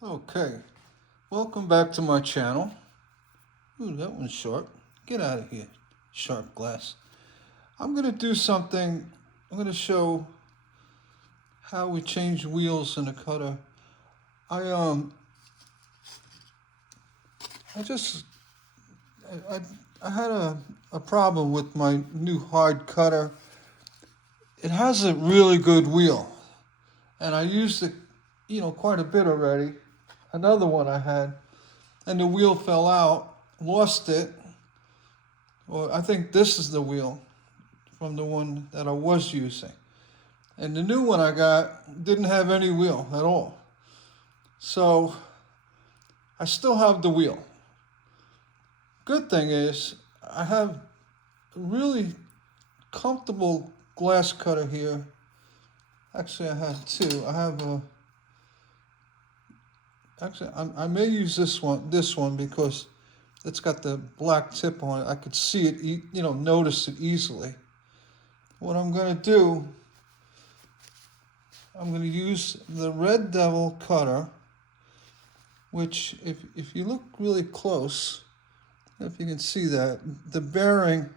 Okay, welcome back to my channel. Ooh, that one's sharp. Get out of here, sharp glass. I'm gonna do something. I'm gonna show how we change wheels in a cutter. I um, I just I I had a problem with my new hard cutter. It has a really good wheel, and I used it, quite a bit already. Another one I had, and the wheel fell out. Lost it. Well, I think this is the wheel from the one that I was using. And the new one I got didn't have any wheel at all. So I still have the wheel. Good thing is I have a really comfortable glass cutter here. Actually, I have two. I have a. Actually, I may use this one because it's got the black tip on it. I could see it, notice it easily. What I'm going to do, I'm going to use the Red Devil cutter, which if you look really close, if you can see that, the bearing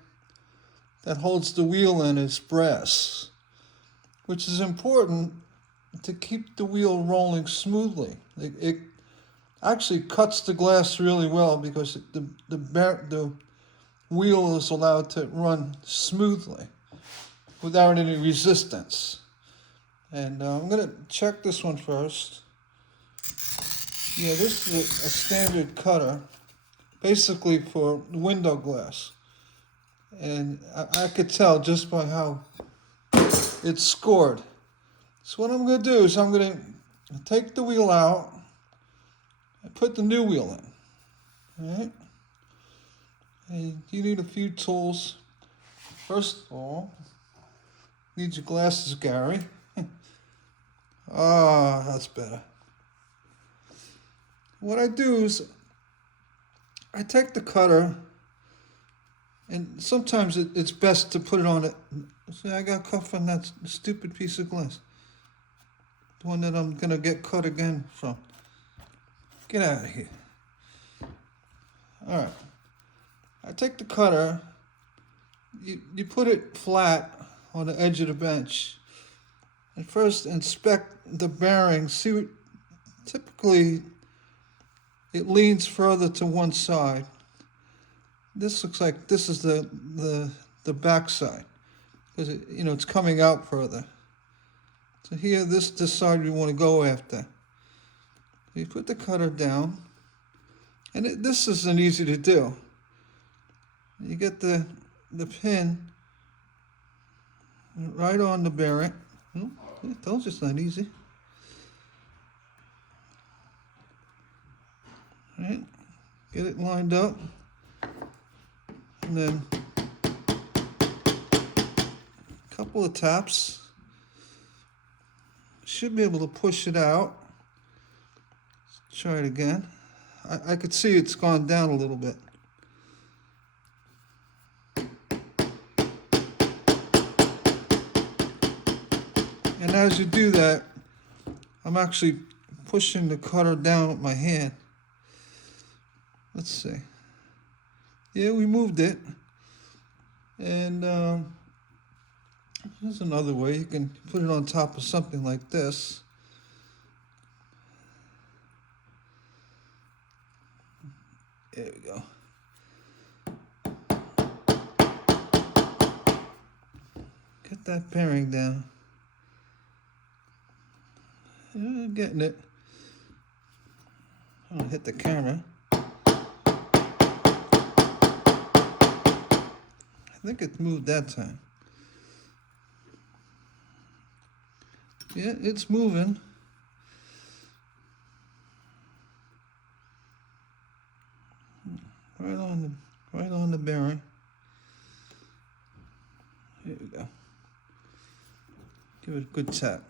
that holds the wheel in is brass, which is important to keep the wheel rolling smoothly. It actually cuts the glass really well because the wheel is allowed to run smoothly without any resistance. And I'm going to check this one first. Yeah, this is a standard cutter, basically for window glass. And I could tell just by how it's scored. So what I'm going to do is I'm going to take the wheel out and put the new wheel in. All right? And you need a few tools. First of all, need your glasses, Gary. Ah, that's better. What I do is I take the cutter, and sometimes it's best to put it on it. See, I got cut from that stupid piece of glass. The one that I'm going to get cut again from. Get out of here. All right. I take the cutter, you put it flat on the edge of the bench, and first inspect the bearing. See, typically it leans further to one side. This looks like this is the back side because it's coming out further. So here, this side you want to go after. You put the cutter down, and this isn't easy to do. You get the pin right on the bearing. I told you it's not easy. All right, get it lined up, and then a couple of taps. Should be able to push it out. Let's try it again. I could see it's gone down a little bit. And as you do that, I'm actually pushing the cutter down with my hand. Let's see. Yeah, we moved it. And there's another way. You can put it on top of something like this. There we go. Get that bearing down. Yeah, getting it. I'll hit the camera. I think it moved that time. Yeah, it's moving. Right on the bearing. Here we go. Give it a good tap.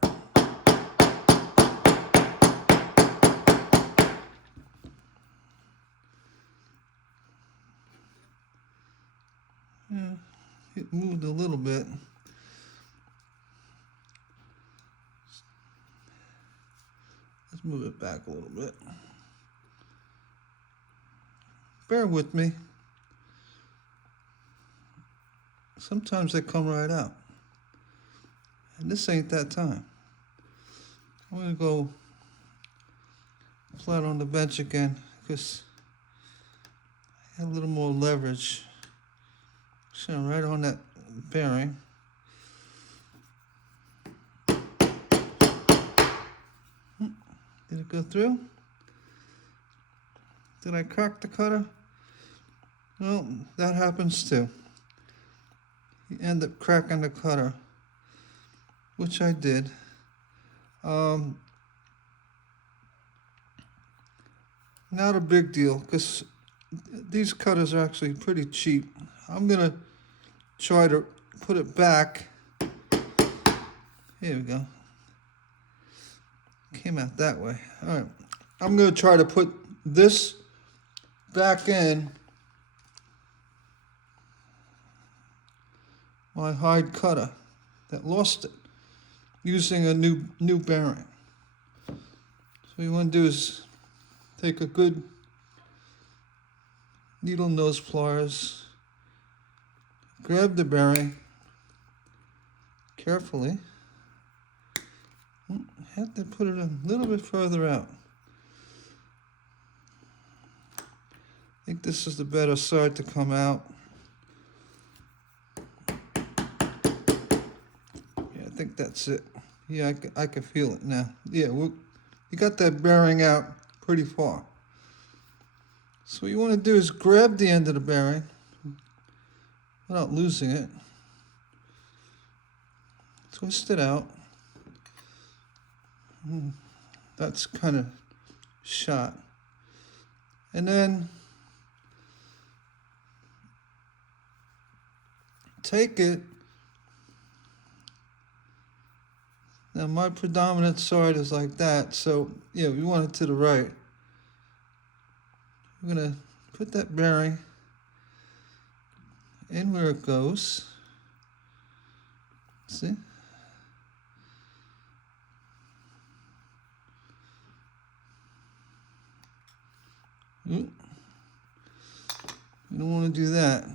Yeah, it moved a little bit. Let's Let's move it back a little bit. Bear with me. Sometimes they come right out. And this ain't that time. I'm going to go flat on the bench again because I had a little more leverage. So right on that bearing. Did it go through? Did I crack the cutter? Well, that happens too. You end up cracking the cutter, which I did. Not a big deal because these cutters are actually pretty cheap. I'm gonna try to put it back. Here we go. Came out that way. All right. I'm gonna try to put this back in my hide cutter that lost it using a new bearing. So what you want to do is take a good needle nose pliers, grab the bearing carefully. Have to put it a little bit further out. I think this is the better side to come out. Yeah, I think that's it. Yeah, I can feel it now. Yeah, you got that bearing out pretty far. So what you want to do is grab the end of the bearing without losing it. Twist it out. That's kind of shot. And then take it. Now my predominant side is like that, so yeah, we want it to the right. We're gonna put that bearing in where it goes. See? You don't want to do that.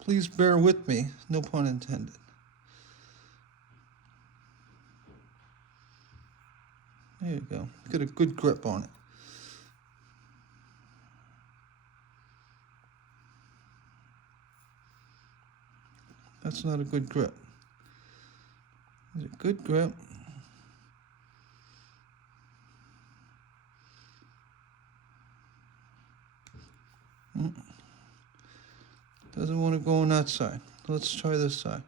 Please bear with me, no pun intended. There you go. Get a good grip on it. That's not a good grip. Get a good grip. Doesn't want to go on that side. Let's try this side.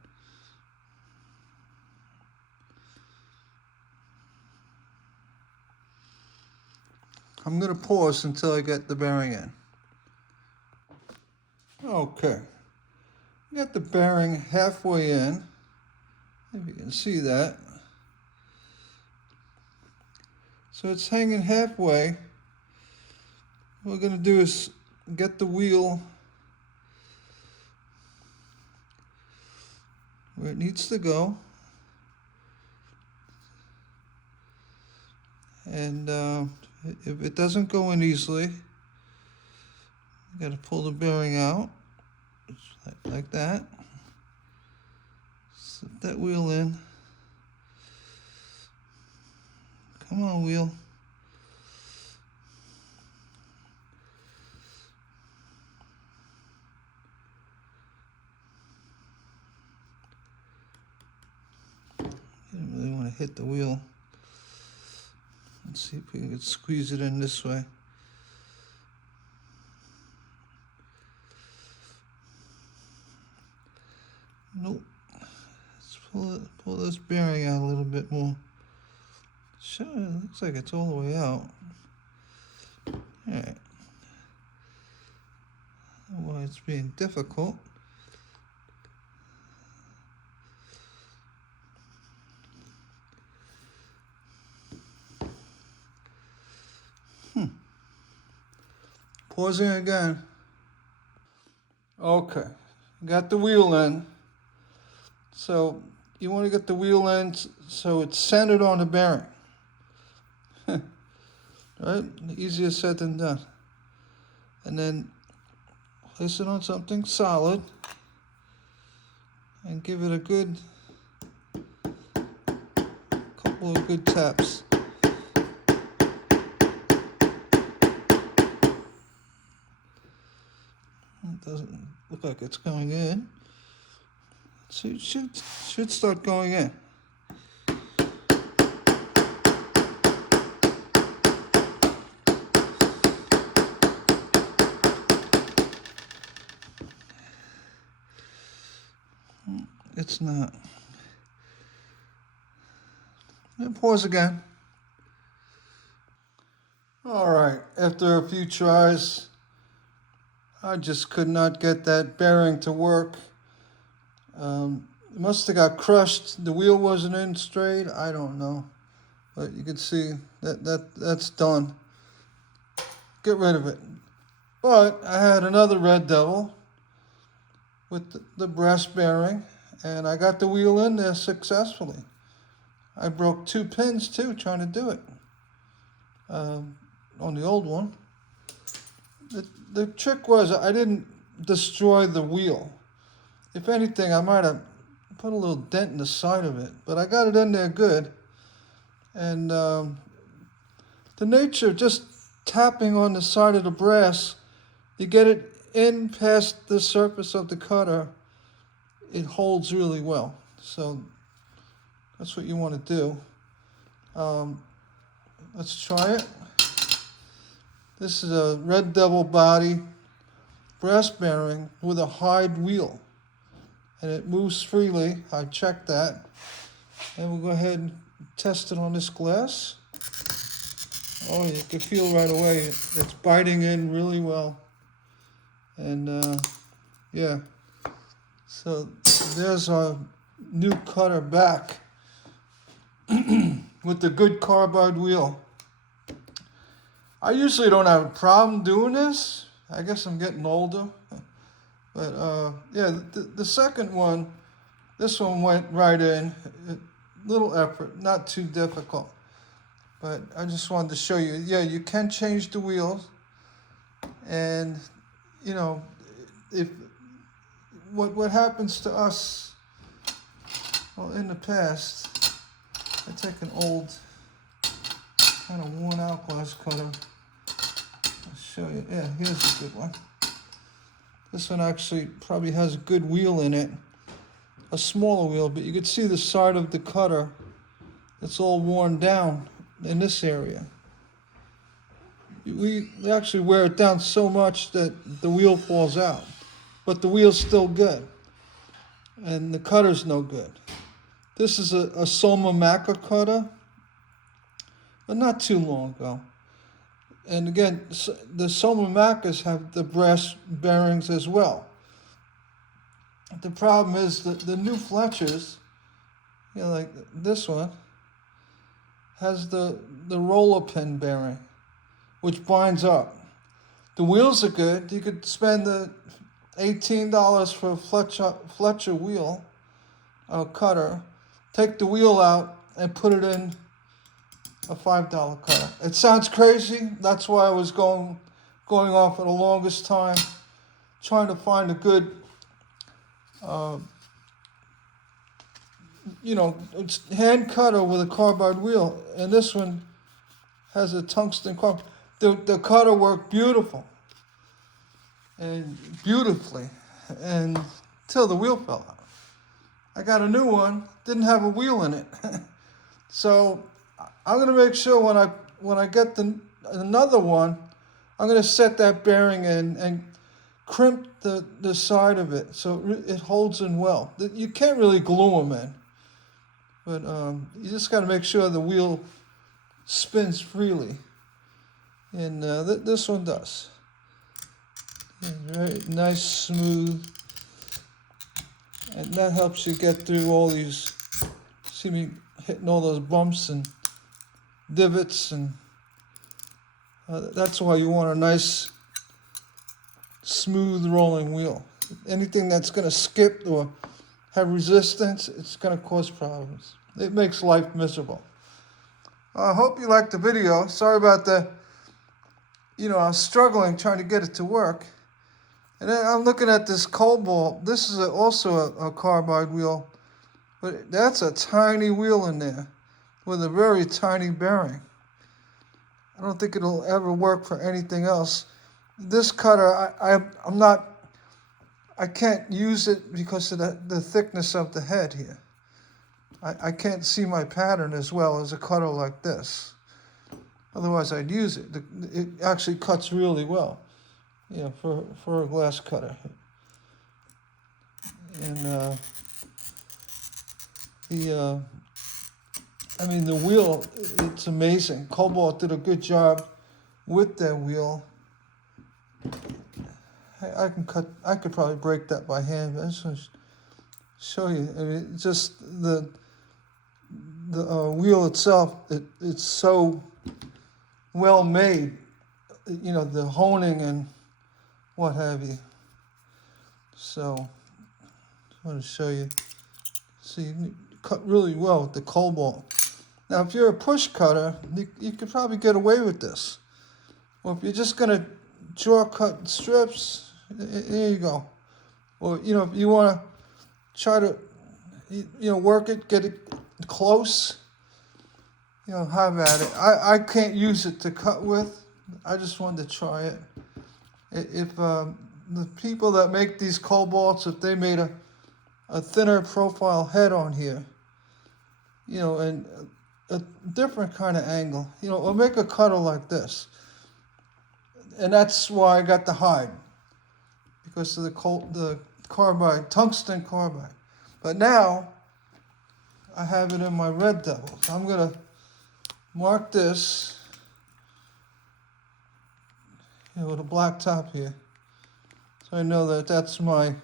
I'm going to pause until I get the bearing in. Okay. Got the bearing halfway in. If you can see that. So it's hanging halfway. What we're going to do is get the wheel where it needs to go. And if it doesn't go in easily, you got to pull the bearing out like that. Slip that wheel in. Come on, wheel. You don't really want to hit the wheel. Let's see if we can squeeze it in this way. Nope. Let's pull this bearing out a little bit more. Sure, it looks like it's all the way out. Alright. Why it's being difficult. Pausing again. Okay, got the wheel in. So you want to get the wheel in so it's centered on the bearing. Right? Easier said than done. And then place it on something solid and give it a good couple of good taps. It doesn't look like it's going in. So it should start going in. It's not. And pause again. All right, after a few tries, I just could not get that bearing to work. It must have got crushed. The wheel wasn't in straight. I don't know. But you can see that's done. Get rid of it. But I had another Red Devil with the brass bearing, and I got the wheel in there successfully. I broke 2 pins too trying to do it on the old one. The trick was I didn't destroy the wheel. If anything, I might have put a little dent in the side of it, but I got it in there good. And the nature of just tapping on the side of the brass, you get it in past the surface of the cutter, it holds really well. So that's what you want to do. Let's try it. This is a Red Devil body brass bearing with a hide wheel, and it moves freely. I checked that, and we'll go ahead and test it on this glass. Oh, you can feel right away it's biting in really well. And yeah, so there's our new cutter back with the good carbide wheel. I usually don't have a problem doing this. I guess I'm getting older. But yeah, the second one, this one went right in. Little effort, not too difficult. But I just wanted to show you, yeah, you can change the wheels. And, you know, if what happens to us, well, in the past, I take an old, kind of worn out glass cutter. I'll show you. Yeah, here's a good one. This one actually probably has a good wheel in it, a smaller wheel, but you can see the side of the cutter. It's all worn down in this area. We actually wear it down so much that the wheel falls out, but the wheel's still good, and the cutter's no good. This is a Soma Maca cutter, but not too long ago. And again, the Soma Macas have the brass bearings as well. The problem is that the new Fletchers, you know, like this one, has the roller pin bearing, which binds up. The wheels are good. You could spend the $18 for a Fletcher wheel, cutter, take the wheel out and put it in a $5 cutter. It sounds crazy. That's why I was going on for the longest time, trying to find a good, it's hand cutter with a carbide wheel. And this one has a tungsten carbide. The cutter worked beautifully, and until the wheel fell out. I got a new one, didn't have a wheel in it. So I'm going to make sure when I get another one, I'm going to set that bearing in and crimp the side of it so it holds in well. You can't really glue them in, but you just got to make sure the wheel spins freely. And this one does. Very nice, smooth. And that helps you get through all these, see me hitting all those bumps and divots, and that's why you want a nice, smooth rolling wheel. Anything that's going to skip or have resistance, it's going to cause problems. It makes life miserable. I hope you liked the video. Sorry about the, I was struggling trying to get it to work. And then I'm looking at this cobalt. This is also a carbide wheel, but that's a tiny wheel in there with a very tiny bearing. I don't think it'll ever work for anything else. This cutter, I can't use it because of the thickness of the head here. I can't see my pattern as well as a cutter like this. Otherwise, I'd use it. It actually cuts really well, for a glass cutter. And the wheel, it's amazing. Cobalt did a good job with that wheel. I could probably break that by hand, but I just want to show you. I mean, just the wheel itself, it's so well made, the honing and what have you. So, I want to show you. See, you cut really well with the cobalt. Now, if you're a push cutter, you could probably get away with this. Well, if you're just going to draw cut strips, there you go. Or, if you want to try to, work it, get it close, have at it. I can't use it to cut with. I just wanted to try it. If the people that make these cobalts, if they made a thinner profile head on here, and a different kind of angle, or make a cutter like this. And that's why I got the hide, because of the carbide, tungsten carbide. But now, I have it in my red devil. So I'm going to mark this, with a black top here. So I know that that's my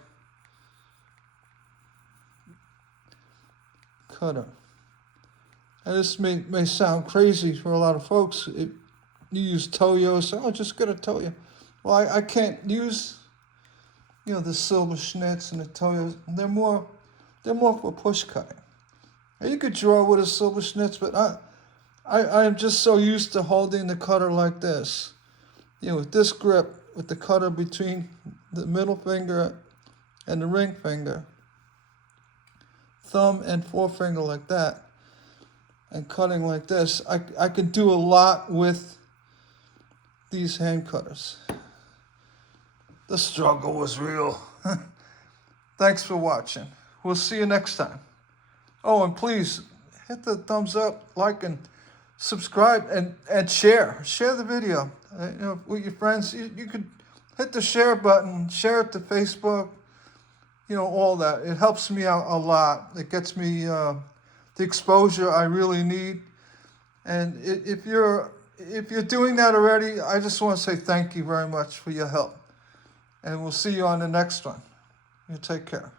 cutter. And this may sound crazy for a lot of folks. You use Toyo, so just get a Toyo. Well, I can't use, the silver schnitz and the Toyos. They're more for push cutting. Now, you could draw with a silver schnitz, but I am just so used to holding the cutter like this. With this grip, with the cutter between the middle finger and the ring finger, thumb and forefinger like that, and cutting like this, I can do a lot with these hand cutters. The struggle was real. Thanks for watching. We'll see you next time. Oh, and please hit the thumbs up, like, and subscribe, and share. Share the video. With your friends. You could hit the share button, share it to Facebook, all that. It helps me out a lot. It gets me the exposure I really need. And if you're doing that already, I just want to say thank you very much for your help. And we'll see you on the next one. You take care.